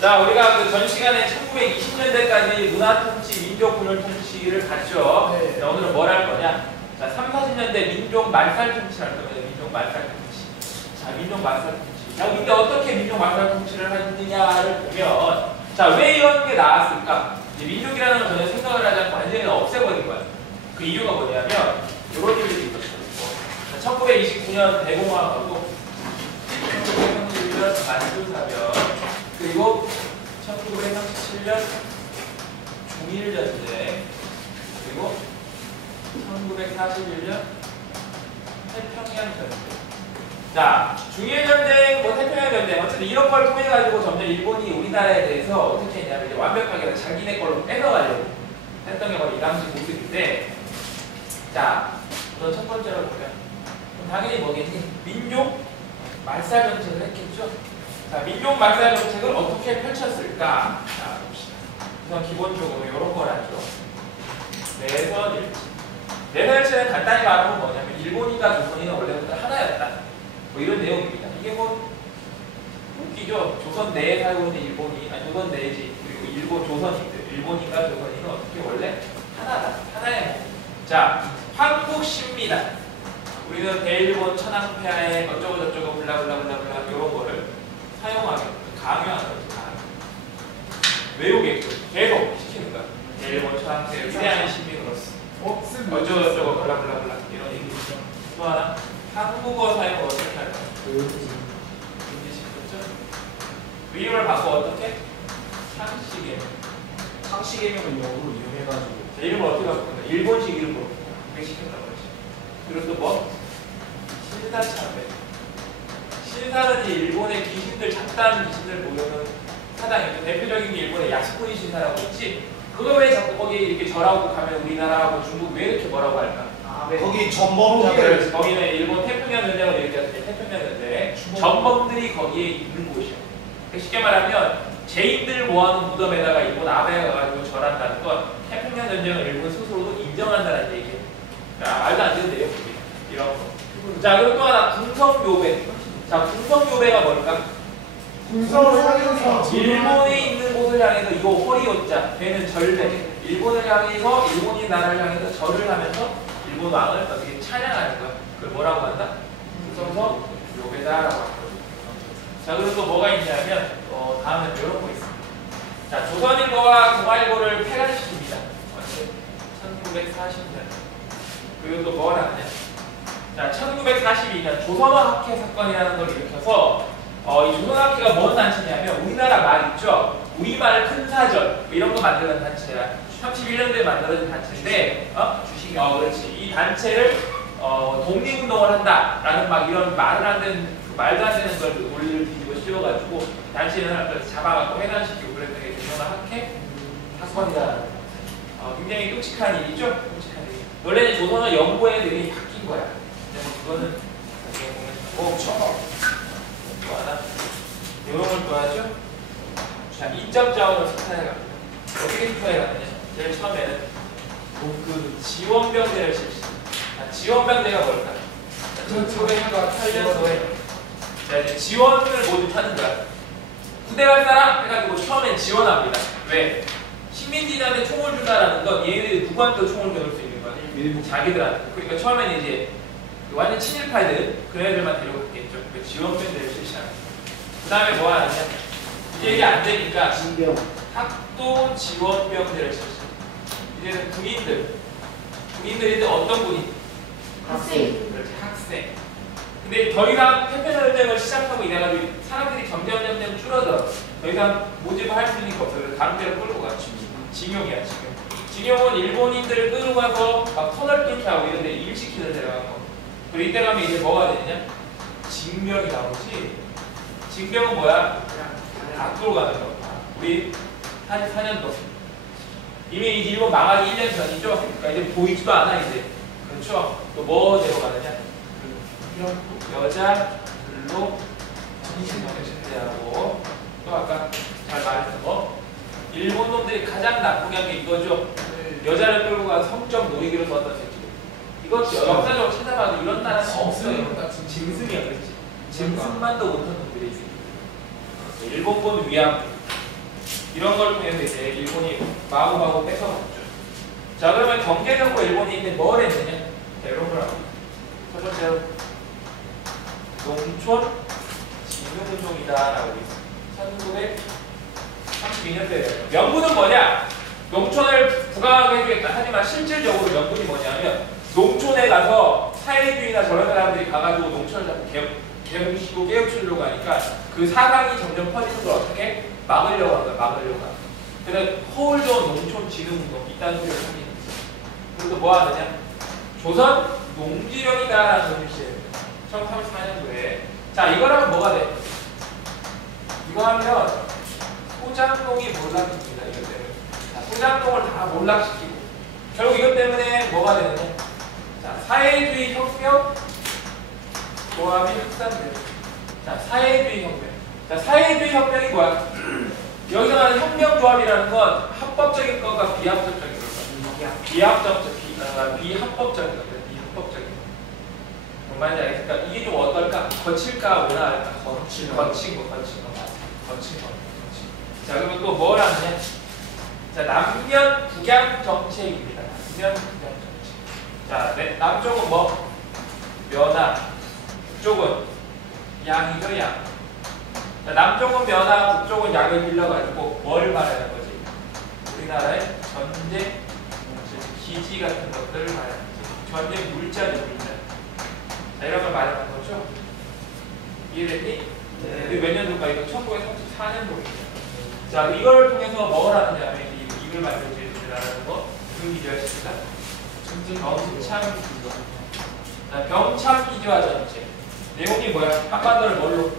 자, 우리가 그 전 시간에 1920년대까지 문화통치, 민족분열 통치를 봤죠. 네. 자, 오늘은 뭘 할 거냐? 자, 3, 40년대 민족 말살 통치를 할 겁니다. 민족 말살 통치. 자, 민족 말살 통치. 자, 근데 어떻게 민족 말살 통치를 했느냐를 보면, 자, 왜 이런 게 나왔을까? 이제 민족이라는 건 전혀 생각을 하지 않고 완전히 없애버린 거야. 그 이유가 뭐냐면, 이런 일들이 있었어요. 1929년 대공황하고 1931년 만주사변, 그리고 1937년 중일전쟁, 그리고 1941년 태평양전쟁. 자, 중일전쟁, 뭐 태평양전쟁, 어쨌든 이런 걸 통해가지고 점점 일본이 우리나라에 대해서 어떻게 했냐면 이제 완벽하게 자기네 걸로 뺏어가려고 했던 게 바로 이 당시 모습인데, 자, 우선 첫 번째로 보면 당연히 뭐겠니? 민족 말살 정책을 했겠죠. 자, 민족 말살 정책을 어떻게 펼쳤을까? 자, 봅시다. 우선 기본적으로 이런 걸 하죠. 내선일치. 내선일치는 간단히 말하면 뭐냐면 일본인과 조선인은 원래부터 하나였다. 뭐 이런 내용입니다. 이게 뭐 웃기죠. 조선 내에 살고 있는 일본인, 아니 조선 내지 그리고 일본 조선인들, 일본인과 조선인은 어떻게 원래 하나다. 하나의 몸. 자, 황국십니다. 우리는 대일본 천황폐하에 어쩌고 저쩌고 블라블라블라블라 이런 거를 사용하겠다. 강요하는 거지. 외우게끔 계속 시키는 거야. 대일본 천황폐하 위대한 시민으로서 어쩌고 저쩌고 블라블라블라 이런 얘기죠. 또 하나, 한국어 사용을 어떻게 할까? 금지시켰죠? 위임을 받고 어떻게? 상시개명. 상시개명을 역으로 이용해가지고 이름을 어떻게 바꾼다? 일본식 이름으로 시켰다고 그러지. 그리고 또 뭐? 신사참배. 신사는 이제 일본의 귀신들, 잡다한 귀신들 모여는 사당이죠. 대표적인 게 일본의 야스쿠니 신사라고 있지. 그거 왜 자꾸 거기 이렇게 절하고 가면 우리나라하고 중국 왜 이렇게 뭐라고 할까? 아, 네. 거기 전범들. 거기는 일본 태평양 전쟁을 얘기할 때 태평양 전쟁 전범들이 거기에 있는 곳이야. 쉽게 말하면 죄인들 모아놓은 무덤에다가 일본 아베가 가가지고 절한다는 건 태평양 전쟁을 일본 스스로도 인정한다는 얘기예요. 말도 안 되는 내용입니다. 이런 거. 자, 그리고 또 하나 궁성묘배. 자, 궁성묘배가 뭘까? 궁성을 향해서 일본에 있는 곳을 향해서 이거 허리옷자 배는 절배. 일본을 향해서 일본인 나라를 향해서 절을 하면서 일본 왕을 어떻게 찬양하는 거야. 그걸 뭐라고 한다? 궁성서 묘배다라고 하거든요. 자, 그리고 또 뭐가 있냐면 다음에 이런 거 있습니다. 자, 조선일보와 동아일보를 폐간시킵니다. 1940년. 그리고 또 뭐가 나왔냐? 자, 1942년 조선어학회 사건이라는 걸 일으켜서 이 조선어학회가 뭔 단체냐면 우리나라 말 있죠? 우리말 큰사전 뭐 이런 거 만드는 단체야. 31년도에 만들어진 단체인데 그렇지. 이 단체를 독립운동을 한다라는 막 이런 말을 안 되는 말도 안 되는 걸 논리를 뒤집어 씌워가지고 단체를 잡아갖고 해산시키고 그랬던 게 조선어학회 사건이다. 굉장히 끔찍한 일이죠? 끔찍한 일. 원래는 조선어 연구회들이 바뀐 거야. 근데 뭐 그거는 나중에 보면 또 하나 내용을 또 하죠. 자, 인적 자원을 스타에 갑니다. 어떻게 스타에 갔느냐? 제일 처음에는 그 지원병대를 실시. 지원병대가 뭘까? 1908년도에 자, 이제 지원을 모두 타는 거야. 부대 갈 사람 해가지고 처음엔 지원합니다. 왜? 식민지한테 총을 준다라는 건 얘네들이 누구한테도 총을 겨눌 수 있는 거야. 일부 자기들한테. 그러니까 처음에는 이제 완전 친일파들 그런 애들만 데리고 갔겠죠. 그 지원병대를 실시하는. 그 다음에 뭐 하느냐? 이제 이게 안 되니까 학도 지원병대를 실시. 이제는 군인들인데 어떤 군인? 학생. 그렇지, 학생. 근데 더 이상 태평양전쟁을 시작하고 이래가지고 사람들이 점점 줄어들어. 더 이상 모집을 할 수 있는 게 없어요. 다른 데로 끌고 가. 징용이야, 징용. 징용은 일본인들을 끌고 가서 막 터널 뚫게 하고 이런 데 일시키는 데가 간 거. 그리고 이때 가면 이제 뭐가 되냐? 징병이 나오지. 징병은 뭐야? 앞으로 가는 거. 우리 44년도. 이미 이제 일본 망하기 1년 전이죠? 그러니까 이제 보이지도 않아, 이제. 그렇죠? 또 뭐대로 가느냐? 여자, 근로, 정신병신대하고 또 아까 잘 말했던 거 일본 놈들이 가장 나쁘게 한 게 이거죠. 여자를 끌고 가서 성적 놀이기로 썼던 새끼. 이거 역사적으로 찾아봐도 이런 나라는 없어요. 짐승이야, 그렇지. 짐승만도 못한 놈들이 있어요. 일본군 위안부. 이런 걸 통해서 이제 일본이 마구마구 뺏어먹죠. 자, 그러면 경제적으로 일본이 이제 뭘 했느냐? 자, 이런 걸 합니다. 첫 번째로 농촌 진흥운동이다라고 있어요. 1932년도에 명분은 뭐냐? 농촌을 부강하게 해주겠다. 하지만 실질적으로 명분이 뭐냐면 농촌에 가서 사회주의나 저런 사람들이 가가지고 농촌을 자꾸 개몽시키고 깨우치려고 하니까 그 사상이 점점 퍼지는 걸 어떻게 막으려고 하는 거야. 막으려고 하는 거야. 그래서 서울 좋은 농촌 진흥운동 이딴 소리를 합니다. 그리고 뭐 하느냐? 조선 농지령이다라는 것을 시작해요. 1934년도에. 자, 이거랑 뭐가 돼? 이거 하면 소장농이 몰락시킵니다. 이것 때문에. 자, 소장농을 다 몰락시키고 결국 이것 때문에 뭐가 되느냐? 자, 사회주의 혁명 조합이 확산돼요. 자, 사회주의 혁명. 자, 사회주의 혁명이 뭐야? 여기서 말하는 혁명조합이라는 건 합법적인 것과 비합법적인 것. 비합법적인 것. 비합법적인 것. 뭔 말인지 알겠습니까? 이게 좀 어떨까? 거칠까? 뭐라 할까? 거친 거 맞아. 거친 거. 자, 그러면 또 뭘 하느냐? 자, 남면 북양 정책입니다. 남면 북양 정책. 자, 남쪽은 뭐? 면화. 북쪽은 양이죠, 양. 자, 남쪽은 면화, 북쪽은 양을 빌려가지고 뭘 말하는 거지? 우리나라의 전쟁 기지 같은 것들을 말하는 거지. 전쟁 물자죠, 물자. 자, 이런 걸 말하는 거죠. 이해됐니? 네. 몇 년도인가? 이거 1934년도입니다. 자, 이걸 통해서 뭘 하느냐 하면 이걸 만들어주라는 거 무슨 기조였습니다? 병참 기조. 자, 병참 기조화 전체. 내용이 뭐야? 한반도를 뭘로?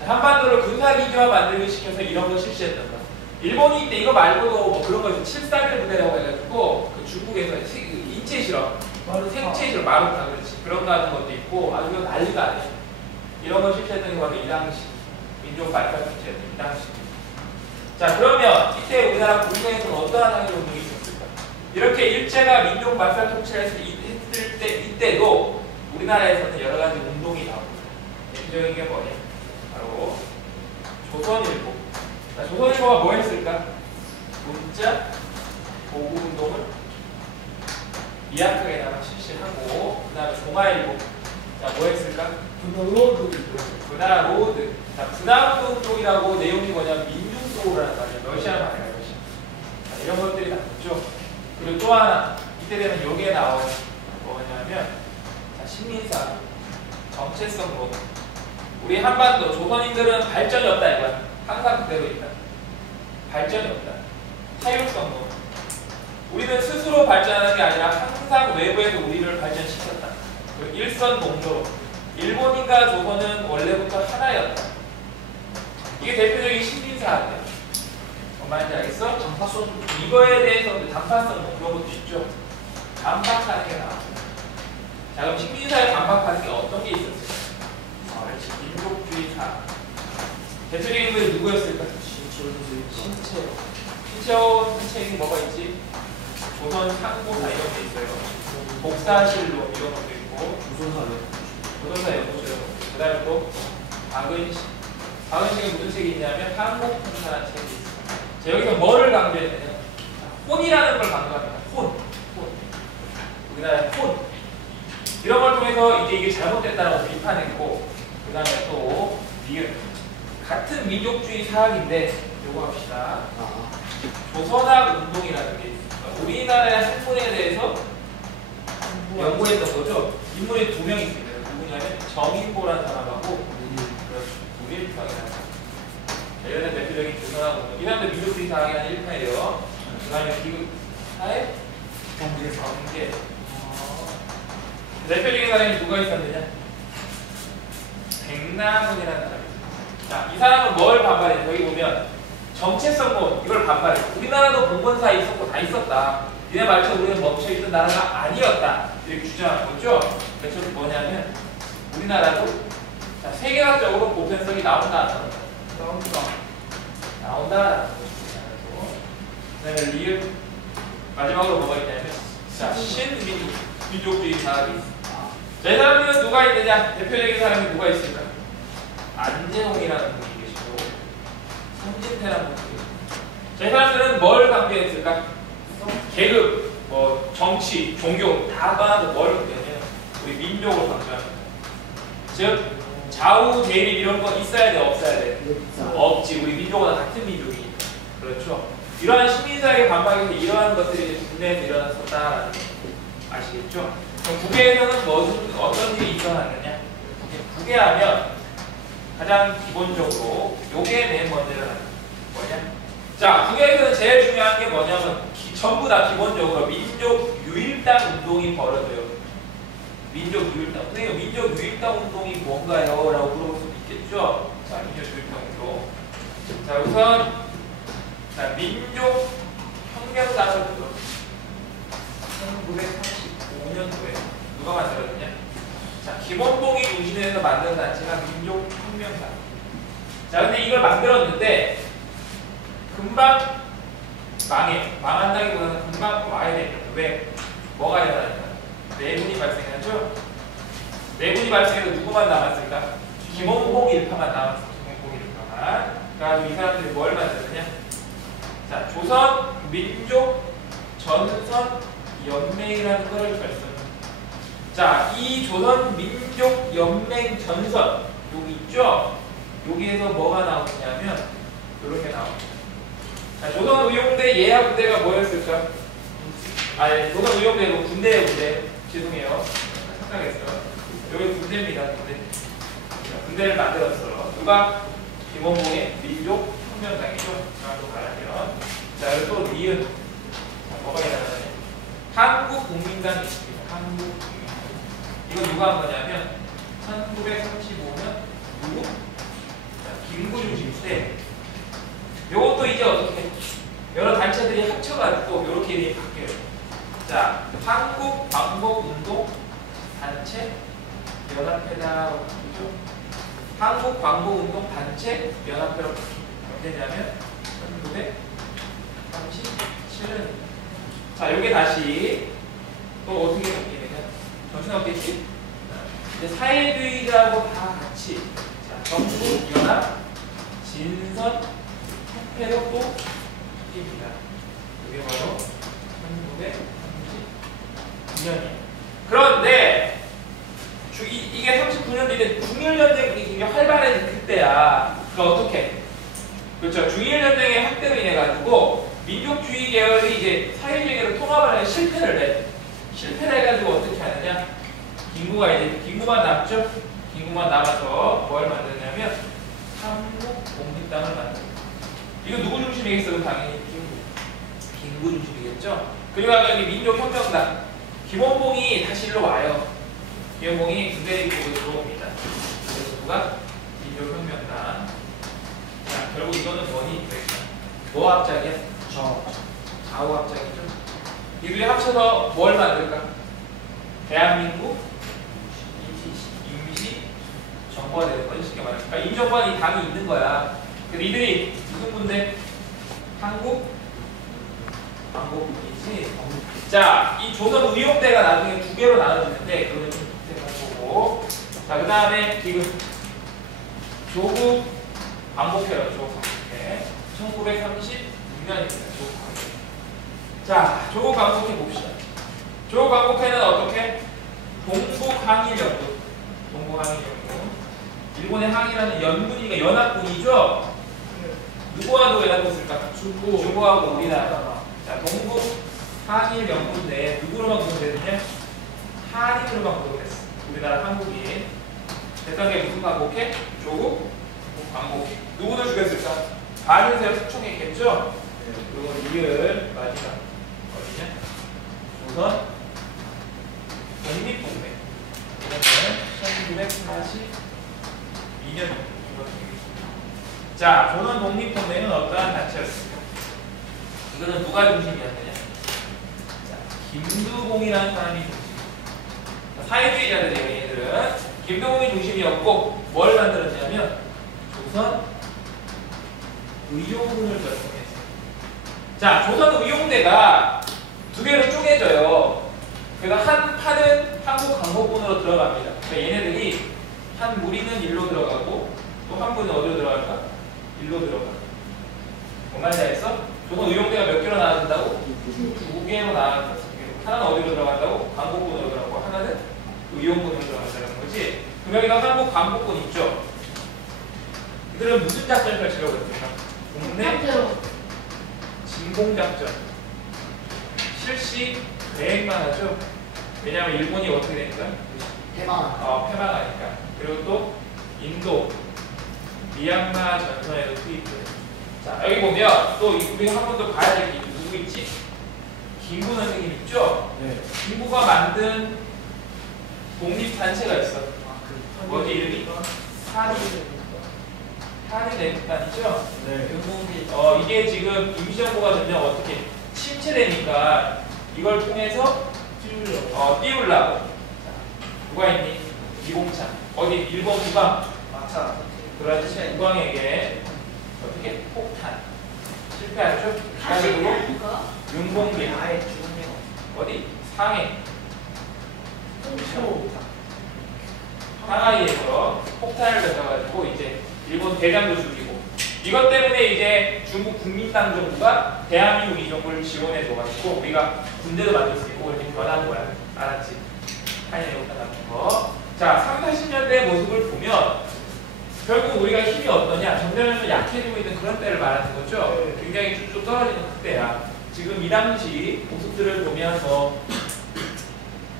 자, 한반도를 군사 기조화 만들기 시켜서 이런 걸 실시했던 거야. 일본이 이때 이거 말고도 뭐 그런 거 있어. 731 부대라고 해가지고 그 중국에서 인체 실험, 생체 실험, 마루타 그렇지. 그런 거 하는 것도 있고 아주 난리가 아니야. 이런 걸 실시했던 게 바로 이 당시 민족 발달 정치였던 이 당시. 자, 그러면 이때 우리나라 국내에서는 어떠한 항일 운동이 있었을까? 이렇게 일제가 민족 말살 통치를 했을 때 이때도 우리나라에서는 여러 가지 운동이 나옵니다. 대표적인 게 뭐냐? 바로 조선일보. 자, 조선일보가 뭐 했을까? 문자 보고 운동을 미약하게나마 실시하고 그다음에 종아일보. 자, 뭐 했을까? 분화로드. 자, 분화운동이라고 내용이 뭐냐면 민중도라는 말이에요. 러시아 말이에요, 러시아. 자, 이런 것들이 나왔죠. 그리고 또 하나, 이때 되면 여기에 나와요. 뭐냐면, 자, 식민사, 정체성 노동. 우리 한반도 조선인들은 발전이 없다 이거야. 항상 그대로 있다. 발전이 없다. 타율성 노동. 우리는 스스로 발전하는 게 아니라 항상 외부에서 우리를 발전시켰다. 그 일선 동조. 일본인과 조선은 원래부터 하나였다. 이게 대표적인 신민사학이야. 뭔 말인지 알겠어? 단파성. 이거에 대해서 단파성 그런 것도 있죠. 반박하는 게 나왔어요. 자, 그럼 신민사에 반박하는 게 어떤 게 있었을까? 민족주의 사. 대표적인 분이 누구였을까? 신채호 뭐가 있지? 조선 상고사 이런 게 있어요. 복사실록 이런 것도 있고. 조선사 연구소요. 그 다음에 또 박은식이 무슨 책이 있냐면 한국통사라는 책이 있어요. 자, 여기서 뭐를 강조했느냐? 혼이라는 걸 강조합니다. 혼. 우리나라의 혼. 이런 걸 통해서 이제 이게 잘못됐다고 비판했고, 그 다음에 또 미은. 같은 민족주의 사학인데 요거 합시다. 조선학 운동이라는 게 있어요. 우리나라의 학문에 대해서 연구했던 거죠. 인물이 두 명이 있습니다. 누구냐면 정인보라는 사람하고 우일평이라는 사람. 이런 대표적인 조선학 운동. 이 사람들 민족주의 사학이 한 1파예요. 그 다음에 기사의 경제. 대표적인 사람이 누가 있었느냐? 백남훈이라는 사람이 있어요. 자, 이 사람은 뭘 반발해? 여기 보면 정체성론 이걸 반발해. 우리나라도 공권사 있었고 다 있었다. 니네 말처럼 우리는 멈춰있던 나라가 아니었다. 이렇게 주장하는 거죠. 그래서 뭐냐면 우리나라도 자, 세계사적으로 보편성이 나온다. 나온다. 그 다음에 리을 마지막으로 뭐가 있냐면 자, 신민족주의 사학이 있습니다. 이 사람들은 누가 있느냐? 대표적인 사람이 누가 있을까? 안재홍이라는 분이 계시고 손진태라는 분이 계시고 이 사람들은 뭘 강조했을까? 계급, 뭐 정치, 종교 다 떠나서 뭘 강조하냐면 우리 민족을 강조합니다. 즉 좌우 대립 이런 거 있어야 돼, 없어야 돼? 없지. 우리 민족은 같은 민족이니까. 그렇죠. 이러한 시민사회 반박에서 이러한 것들이 이제 국내에서 일어났었다라는 거 아시겠죠? 그럼 국외에서는 어떤 일이 일어났느냐? 국외하면 가장 기본적으로 요게 맨 먼저 일어나는 뭐냐? 자, 국외에서는 제일 중요한 게 뭐냐면 전부 다 기본적으로 민족 유일당 운동이 벌어져요. 민족 유일당. 선생님, 민족 유일당 운동이 뭔가요? 라고 물어볼 수도 있겠죠? 자, 민족 유일당 운동. 자, 우선 자, 민족 혁명당을 불러. 1935년도에 누가 만들었느냐? 자, 김원봉이 중심에서 만든 단체가 민족혁명당. 자, 근데 이걸 만들었는데 금방 망해요. 망한다기보다는 금방 와야 됩니다. 왜? 뭐가 일어나니까? 내분이 발생하죠? 내분이 발생해서 누구만 남았을까? 김원봉 일파만 남았어. 김원봉 일파만. 그래가지고 이 사람들이 뭘 만들었냐? 자, 조선 민족 전선 연맹이라는 것을 결성. 자, 이 조선 민족 연맹 전선 여기 있죠? 여기에서 뭐가 나오냐면 이렇게 나옵니다. 자, 조선 의용대 예하 부대가 뭐였을까? 아니, 조선 의용대고 군대예요, 군대. 죄송해요. 착각했어요. 여기 군대입니다, 군대. 자, 군대를 만들었어. 누가? 김원봉의 민족 혁명당이죠. 정확히 말하면. 자, 여기 또 니은. 자, 뭐가 일어나냐? 한국국민당이 있습니다. 한국국민당. 이거 누가 한 거냐면 1935년 누구? 자, 김구중심인데 요것도 이제 어떻게 여러 단체들이 합쳐가지고 요렇게 이름이 바뀌어요. 자, 한국광복운동 단체 연합회라고 바뀌죠. 한국광복운동 단체 연합회로 언제냐면 1937년. 자, 요게 다시 또 어떻게 바뀌느냐? 정신없겠지? 이제 사회주의자하고 다 같이 자, 전국연합 진선 협회로 또 바뀝니다. 이게 바로 1939년이에요. 그런데 이게 39년도인데 중일전쟁이 굉장히 활발해진 그때야. 그럼 어떻게? 그렇죠. 중일전쟁의 확대로 인해 가지고 민족주의 계열이 이제 사회주의계로 통합을 해 실패를 해. 실패를 해가지고 어떻게 하느냐? 김구만 남죠? 김구만 남아서 뭘 만드냐면 한국독립당을 만들어요. 이거 누구 중심이겠어요? 당연히 김구 중심이겠죠? 그리고 아까 이 민족혁명당 김원봉이 다시 일로 와요. 김원봉이 군대 입고 들어옵니다. 그래서 누가? 민족혁명당. 자, 결국 이거는 뭐니? 뭐 합작이야? 좌우 합작이죠. 이들이 합쳐서 뭘 만들까? 대한민국 임시 정부가 되는 거지. 쉽게 말해서. 그러니까 임정부는 이 당이 있는 거야. 근데 이들이 무슨 군대? 한국 광복군이지. 자, 이 조선 의용대가 나중에 두 개로 나눠지는데 그거는 좀 생각해보고. 자, 그 다음에 지금 조국 광복회로 조국 광복회 1936년입니다. 조국 광복회. 자, 조국 광복회 봅시다. 조국 광복회는 어떻게? 동북항일연군. 동북항일연군. 일본의 항이라는 연군이니까 연합군이죠. 누구하고 연합했을까? 중국하고 우리나라. 자, 동북항일연군 내에 누구로만 구성되느냐? 한인으로만 구성됐어. 우리나라 한국인. 됐던 게 무슨 광복회? 조국 광복회. 누구를 죽였을까? 반일세를 숙청했겠죠? 그리고 이을 마지막 어디냐? 조선 독립동맹. 이거는 1942년. 자, 조선 독립동맹은 어떠한 단체였습니까? 이거는 누가 중심이었느냐? 자, 김두봉이라는 사람이 중심. 사회주의자들이에요, 얘들은. 김두봉이 중심이었고, 뭘 만들었냐면, 조선 의용군을 결성했어요. 자, 조선 의용대가 두 개로 쪼개져요. 그래서 한 판은 한국 광복군으로 들어갑니다. 그러니까 얘네들이 한 무리는 일로 들어가고 또 한 분은 어디로 들어갈까? 일로 들어가. 뭔 말인지 알겠어? 보통 의용대가 몇 개로 나눠진다고? 두 개로 나눠진다. 하나는 어디로 들어간다고? 광복군으로 들어가고 하나는 의용군으로 들어간다는 거지. 그럼 여기가 한국 광복군 있죠? 이들은 무슨 작전을 펼치려고 했을까? 국내 진공작전 실시 계획만 하죠. 왜냐하면 일본이 어떻게 되니까? 패망하니까. 그리고 또 인도, 미얀마 전선에도 투입돼. 자, 여기 보면 또 우리가 한 번 더 봐야 될 게 누구 있지? 김구 선생님 있죠? 네. 김구가 만든 독립단체가 있어. 뭐지 이름이? 한인내국단이죠? 네. 이게 지금 임시정부가 점점 어떻게 침체되니까 이걸 통해서 띄우려고. 누가 있니? 이공창. 어디? 일본 국왕. 그렇지. 국왕에게 어떻게? 폭탄. 실패하죠? 그리고 윤봉길. 어디? 상해. 상하이에서 폭탄을 던져가지고 이제 일본 대장도 죽이고 이것 때문에 이제 중국 국민당 정부가 대한민국 이 정부를 지원해 줘가지고 우리가 군대도 만들 수 있고 이렇게 변한 거야. 알았지? 한일내국단 같은 거. 자, 30, 40년대 모습을 보면 결국 우리가 힘이 어떠냐? 점점 약해지고 있는 그런 때를 말하는 거죠. 굉장히 쭉쭉 떨어지는 그때야. 지금 이 당시 모습들을 보면서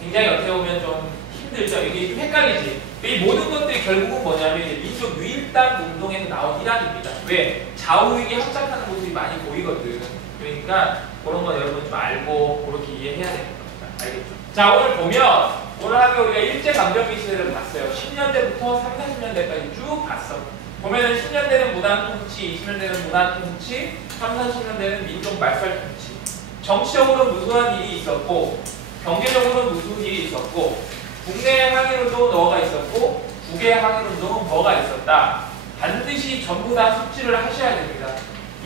굉장히 어떻게 보면 좀 힘들죠. 이게 좀 헷갈리지. 이 모든 것들이 결국은 뭐냐면 민족 유일단 운동에서 나온 일환입니다. 왜? 좌우익이 합작하는 모습이 많이 보이거든. 그러니까 그런 거 여러분 좀 알고 그렇게 이해해야 되는 겁니다. 알겠죠? 자, 오늘 보면 오늘 하루에 우리가 일제강점기 시대를 봤어요. 10년대부터 30, 40년대까지 쭉 봤어. 보면은 10년대는 무단통치, 20년대는 무단통치, 30, 40년대는 민족 말살통치. 정치적으로는 무수한 일이 있었고 경제적으로는 무수한 일이 있었고 국내 항일운동은 뭐가 있었고 국외 항일운동은 뭐가 있었다. 반드시 전부 다 숙지를 하셔야 됩니다.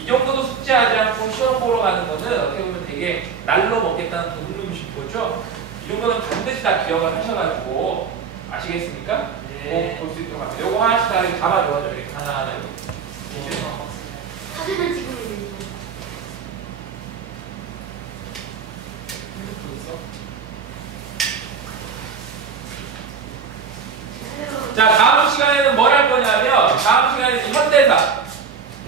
이 정도도 숙지하지 않고 시험 보러 가는 거는 어떻게 보면 되게 날로 먹겠다는 도둑놈이신 거죠. 이 정도는 반드시 다 기억을 하셔가지고 아시겠습니까? 꼭 볼 수 있도록 합니다. 요거 하나씩 다 이렇게 잡아줘야죠. 이렇게 하나하나. 사진을 찍으면 되죠. 자, 다음 시간에는 뭘 할 거냐면 다음 시간에는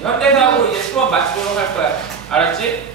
현대사하고 이제 수업 마치도록 할 거야. 알았지?